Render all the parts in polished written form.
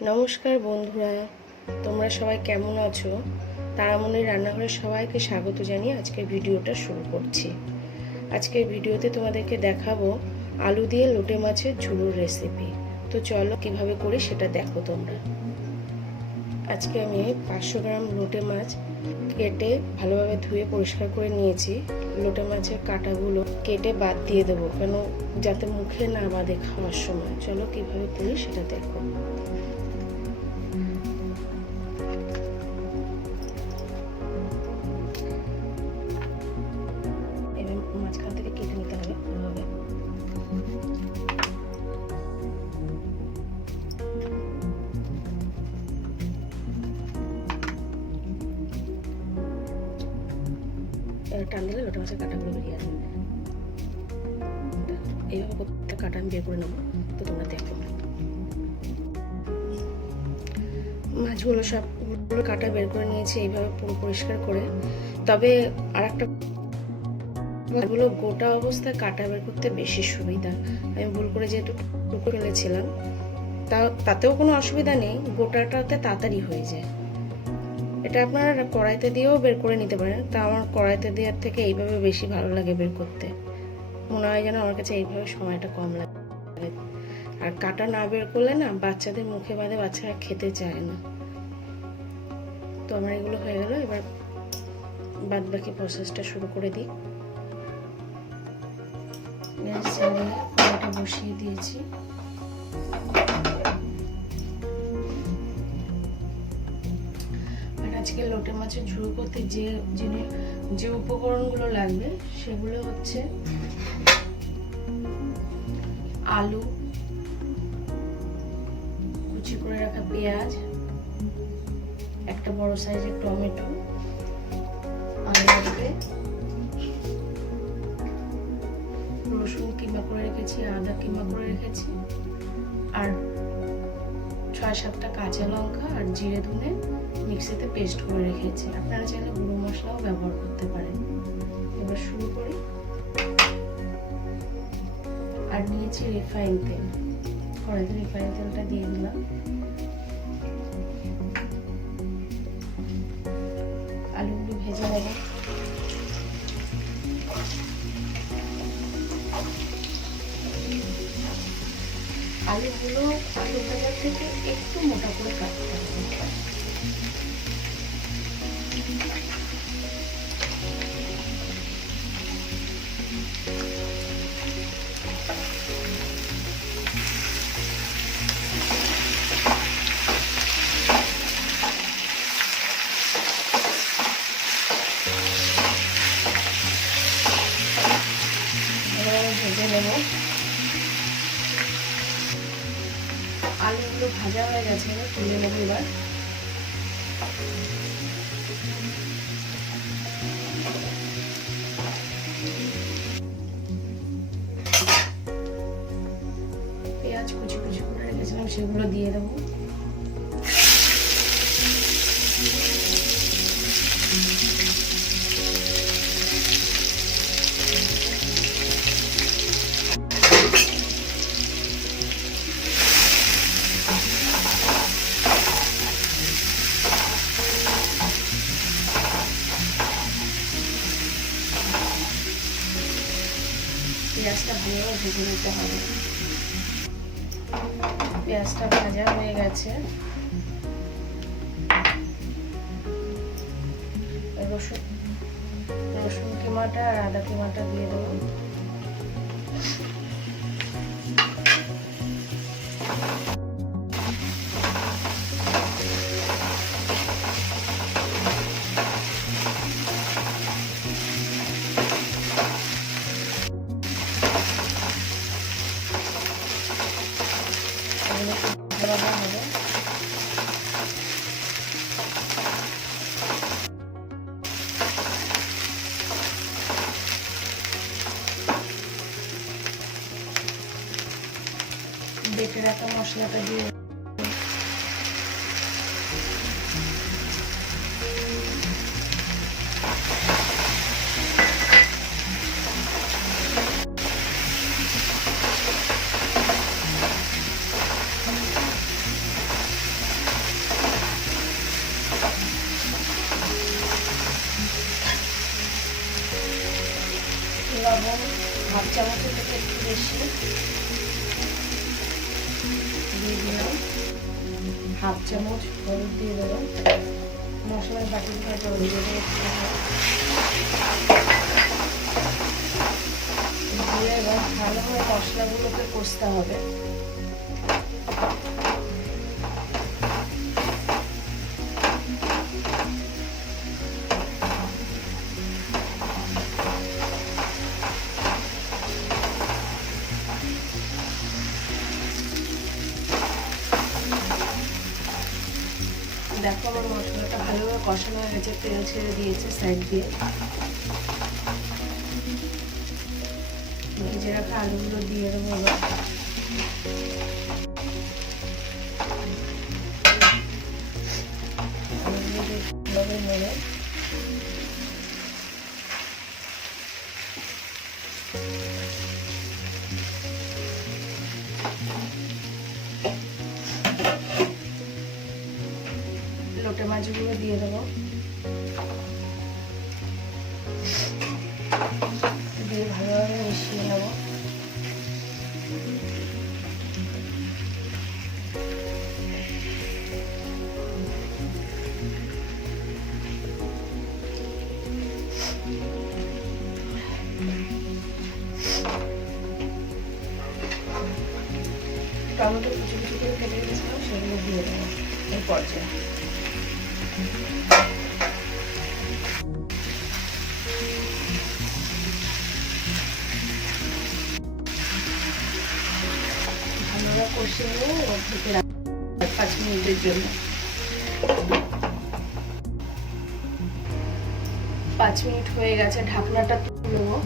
নমস্কার বন্ধুরা, তোমরা সবাই কেমন আছো? তারামণির রান্নাঘরে সবাইকে স্বাগত জানিয়ে আজকের ভিডিওটা শুরু করছি। আজকের ভিডিওতে তোমাদেরকে দেখাবো আলু দিয়ে লোটে মাছের ঝুড়োর রেসিপি। তো চলো কিভাবে করি সেটা দেখো তোমরা। আজকে আমি 500 গ্রাম লোটে মাছ কেটে ভালোভাবে ধুয়ে পরিষ্কার করে নিয়েছি। লোটে মাছের কাঁটাগুলো কেটে বাদ দিয়ে দেবো, কেন যাতে মুখে না বাঁধে খাওয়ার সময়। চলো কিভাবে করি সেটা দেখো। মাঝখান থেকে কেটে নিতে হবে এভাবে। টান দিলে লোটে মাছের কাঁটাগুলো বেরিয়ে আসবে। এইভাবে প্রত্যেকটা কাঁটা আমি বের করে নেবো। তো তোমরা দেখো, মাছগুলো সবগুলো কাঁটা বের করে নিয়েছি এইভাবে পুরো পরিষ্কার করে। তবে আর একটা, মাছগুলো গোটা অবস্থায় কাঁটা বের করতে বেশি সুবিধা। আমি ভুল করে যেহেতু টুকরো ফেলেছিলাম, তাতেও কোনো অসুবিধা নেই, গোটাটাতে তাড়াতাড়ি হয়ে যায়। এটা আপনারা কড়াইতে দিয়েও বের করে নিতে পারেন। তা আমার কড়াইতে দেওয়ার থেকে এইভাবে বেশি ভালো লাগে বের করতে। মনে হয় যেন আমার কাছে এইভাবে সময়টা কম লাগে। আর কাঁটা না বের করলে না বাচ্চাদের মুখে বাঁধে, বাচ্চারা খেতে চায় না। তো আমার এগুলো হয়ে গেল। এবার বাদ বাকি প্রসেসটা শুরু করে দিই। গ্যাস জ্বালিয়ে কড়াইটা বসিয়ে দিয়েছি। আর আজকে লোটে মাছের ঝুড়ো করতে যে উপকরণগুলো লাগবে সেগুলো হচ্ছে আলু, কুচি করে রাখা পেঁয়াজ, একটা বড় সাইজের টমেটো, আলু লাগবে, রসুন কিমা করে রেখেছি, আদা কিমা করে রেখেছি, আর 6-7টা কাঁচা লঙ্কা আর জিরে ধনে মিক্সিতে পেস্ট করে রেখেছি। আপনারা চাইলে গুঁড়ো মশলাও ব্যবহার করতে পারেন। এবার শুরু করি। আর নিয়েছি রিফাইন তেল। কড়াইতে রিফাইন তেলটা দিয়ে দিলাম। আলুগুলো ভেজে নেব। আলু ভাজার থেকে একটু মোটা করে কাটতে হবে। ভেজে নেব। আলুগুলো ভাজা হয়ে গেছে, তুলে নেব। এবার পেঁয়াজ কুচি কুচি করে রেখেছিলাম, সেগুলো দিয়ে দেবো। পেঁয়াজটা ভালোভাবে ভেজে নিতে হবে। পেঁয়াজটা ভাজা হয়ে গেছে। রসুন কিমাটা আর আদা কিমাটা দিয়ে দেবো। হবে বেটে রাখা মশলাটা দিয়ে হাফ চামচের থেকে একটু বেশি দিয়ে দিলাম। হাফ চামচ হলুদ দিয়ে দেবো। মশলার বাটির ভাই জল দিয়ে দেবো। দিয়ে এবার ভালোভাবে মশলাগুলোকে কষতে হবে। দেখো আমার মশলাটা ভালোভাবে কষানো হয়ে গেছে, তেল ছেড়ে দিয়েছে সাইড দিয়ে। ভেজে রাখা আলুগুলো দিয়ে দেবো এবার। আলুগুলো ভালোভাবে নেড়ে লোটে মাছগুলো দিয়ে দেবো। দিয়ে ভালোভাবে মিশিয়ে নেবো। টমেটো কুচি কুচি করে কেটে রেখেছিলাম, সেগুলো দিয়ে দেবো এই পর্যায়ে। ভালোভাবে কষিয়ে নেবো এবং ঢেকে রাখবো 5 মিনিটের জন্য। 5 মিনিট হয়ে গেছে, ঢাকনাটা তুলে নেবো।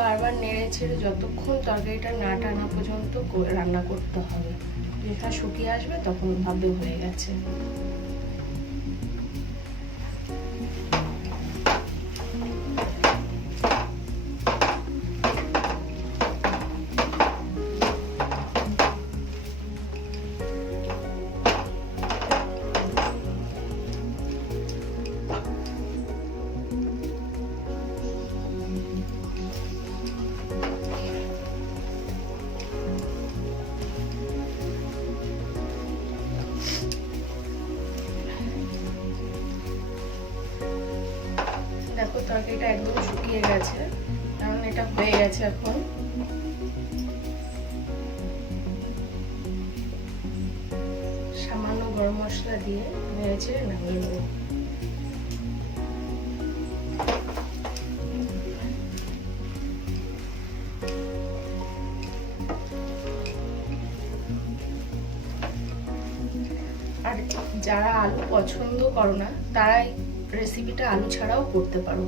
বারবার নেড়ে ছেড়ে যতক্ষণ তরকারিটা না টানা পর্যন্ত রান্না করতে হবে। যেটা শুকিয়ে আসবে তখন ভাববে হয়ে গেছে। দেখো তরকারিটা একদম শুকিয়ে গেছে, কারণ এটা হয়ে গেছে। এখন সামান্য গরম মশলা দিয়ে নেড়ে চেড়ে নামিয়ে নেব। আর যারা আলু পছন্দ করো না, তারা রেসিপিটা আলু ছাড়াও করতে পারো।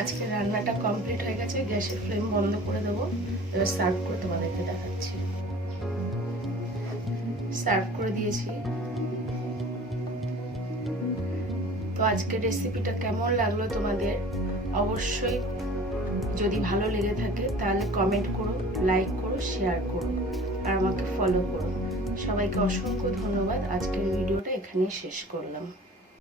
আজকে রান্নাটা কমপ্লিট হয়ে গেছে, গ্যাসের ফ্লেম বন্ধ করে দেবো। এবার সার্ভ করে তোমাদেরকে দেখাচ্ছি। সার্ভ করে দিয়েছি। তো আজকের রেসিপিটা কেমন লাগলো তোমাদের অবশ্যই যদি ভালো লেগে থাকে তাহলে কমেন্ট করো, লাইক করো, শেয়ার করো আর আমাকে ফলো করো। সবাইকে অসংখ্য ধন্যবাদ। আজকের ভিডিওটা এখানেই শেষ করলাম।